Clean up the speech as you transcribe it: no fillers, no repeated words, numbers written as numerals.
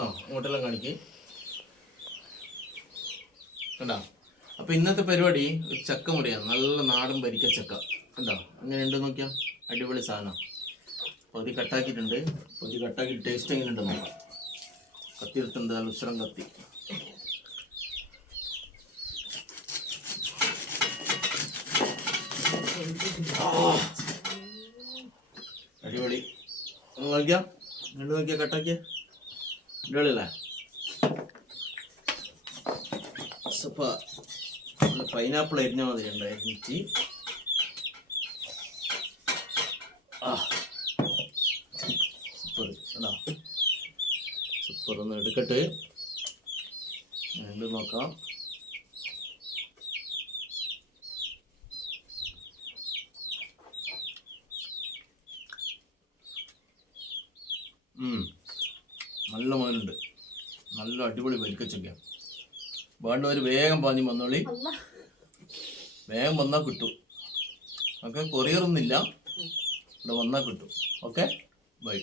അങ്ങോട്ടെല്ലാം കാണിക്ക് കണ്ടോ. അപ്പോൾ ഇന്നത്തെ പരിപാടി ഒരു ചക്ക മുറിയാണ്. നല്ല നാടൻ വരിക്ക ചക്ക കണ്ടോ. അങ്ങനെ ഉണ്ട് നോക്കിയാൽ അടിപൊളി സാധനം. പകുതി കട്ടാക്കിയിട്ടുണ്ട്. പകുതി കട്ടാക്കി ടേസ്റ്റ് എങ്ങനെ ഉണ്ട് നോക്കാം. കത്തി എടുത്തുണ്ട്, നല്ല ഉസ്രം കത്തി. അടിപൊളി. നോക്കിയാ രണ്ട് നോക്കിയാ കട്ടാക്കിയ അടിപൊളിയല്ലേ. അപ്പോൾ നല്ല പൈനാപ്പിൾ അരിഞ്ഞ മാതിരി ഉണ്ട്. അരിഞ്ഞിട്ട് സൂപ്പർ കേട്ടോ. സൂപ്പർ. ഒന്ന് എടുക്കട്ടെ, രണ്ട് നോക്കാം. നല്ല മോനുണ്ട്. നല്ല അടിപൊളി വരിക്കച്ചൊക്കെയാണ്. വേണ്ടവർ വേഗം പാഞ്ഞ് വന്നോളി. വേഗം വന്നാൽ കിട്ടും. ഓക്കെ, കൊറിയറൊന്നുമില്ല, ഇവിടെ വന്നാൽ കിട്ടും. Okay, by.